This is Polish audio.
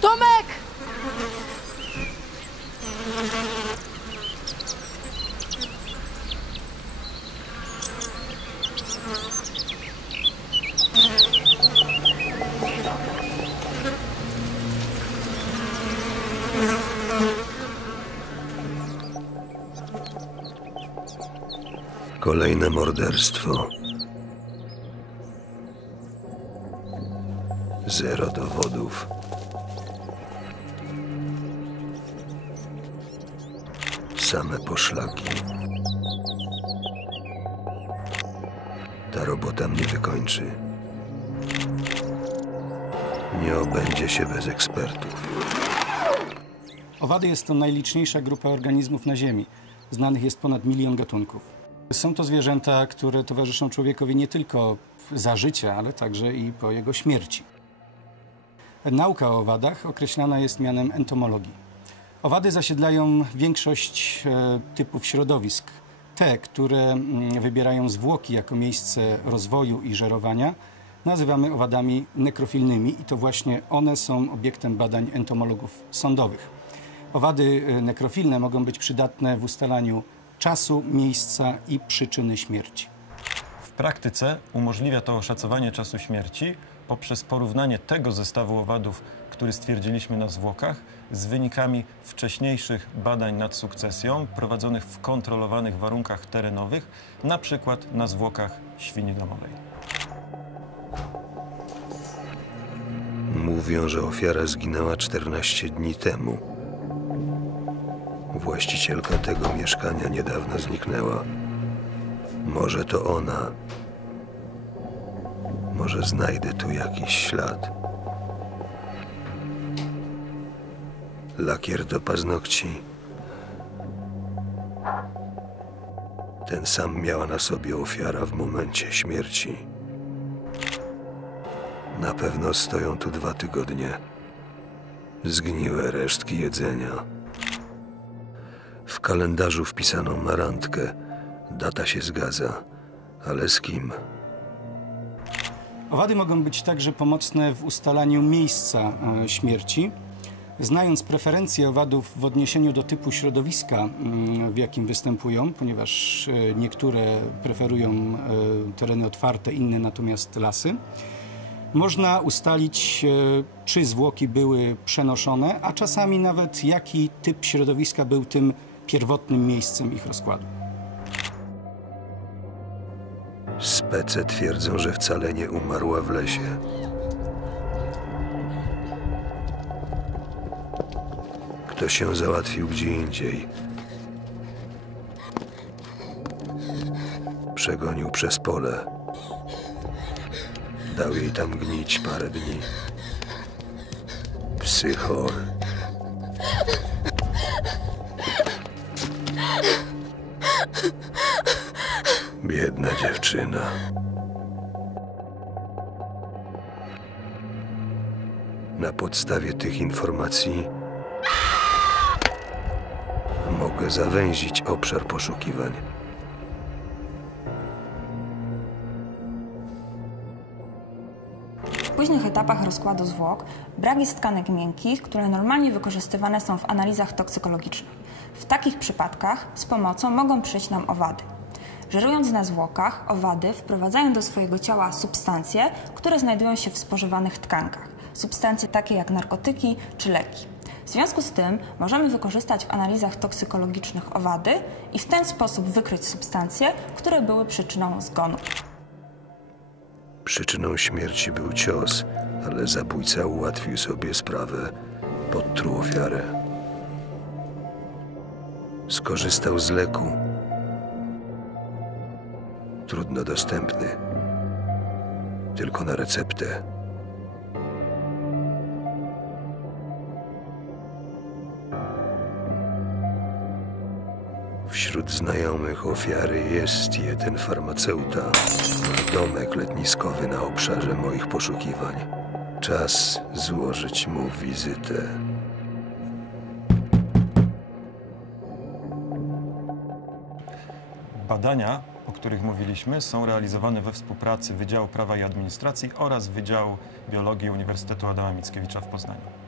Tomek! Kolejne morderstwo. Zero dowodów. Same poszlaki. Ta robota mnie wykończy. Nie obędzie się bez ekspertów. Owady jest to najliczniejsza grupa organizmów na Ziemi. Znanych jest ponad milion gatunków. Są to zwierzęta, które towarzyszą człowiekowi nie tylko za życia, ale także i po jego śmierci. Nauka o owadach określana jest mianem entomologii. Owady zasiedlają większość e, typów środowisk. Te, które mm, wybierają zwłoki jako miejsce rozwoju i żerowania, nazywamy owadami nekrofilnymi i to właśnie one są obiektem badań entomologów sądowych. Owady e, nekrofilne mogą być przydatne w ustalaniu czasu, miejsca i przyczyny śmierci. W praktyce umożliwia to oszacowanie czasu śmierci poprzez porównanie tego zestawu owadów, który stwierdziliśmy na zwłokach, z wynikami wcześniejszych badań nad sukcesją prowadzonych w kontrolowanych warunkach terenowych, na przykład na zwłokach świni domowej. Mówią, że ofiara zginęła 14 dni temu. Właścicielka tego mieszkania niedawno zniknęła. Może to ona. Może znajdę tu jakiś ślad. Lakier do paznokci. Ten sam miała na sobie ofiara w momencie śmierci. Na pewno stoją tu dwa tygodnie. Zgniłe resztki jedzenia. W kalendarzu wpisano na randkę. Data się zgadza. Ale z kim? Owady mogą być także pomocne w ustalaniu miejsca e, śmierci. Znając preferencje owadów w odniesieniu do typu środowiska, mm, w jakim występują, ponieważ e, niektóre preferują e, tereny otwarte, inne natomiast lasy, można ustalić, czy zwłoki były przenoszone, a czasami nawet jaki typ środowiska był tym pierwotnym miejscem ich rozkładu. Spece twierdzą, że wcale nie umarła w lesie. Ktoś się załatwił gdzie indziej. Przegonił przez pole. Dał jej tam gnić parę dni. Psychol. Biedna dziewczyna. Na podstawie tych informacji mogę zawęzić obszar poszukiwań. W późnych etapach rozkładu zwłok brak jest tkanek miękkich, które normalnie wykorzystywane są w analizach toksykologicznych. W takich przypadkach z pomocą mogą przyjść nam owady. Żerując na zwłokach, owady wprowadzają do swojego ciała substancje, które znajdują się w spożywanych tkankach. Substancje takie jak narkotyki czy leki. W związku z tym możemy wykorzystać w analizach toksykologicznych owady i w ten sposób wykryć substancje, które były przyczyną zgonu. Przyczyną śmierci był cios, ale zabójca ułatwił sobie sprawę. Podtruł ofiarę. Skorzystał z leku. Trudno dostępny. Tylko na receptę. Wśród znajomych ofiary jest jeden farmaceuta. Ma domek letniskowy na obszarze moich poszukiwań. Czas złożyć mu wizytę. Badania, o których mówiliśmy, są realizowane we współpracy Wydziału Prawa i Administracji oraz Wydziału Biologii Uniwersytetu Adama Mickiewicza w Poznaniu.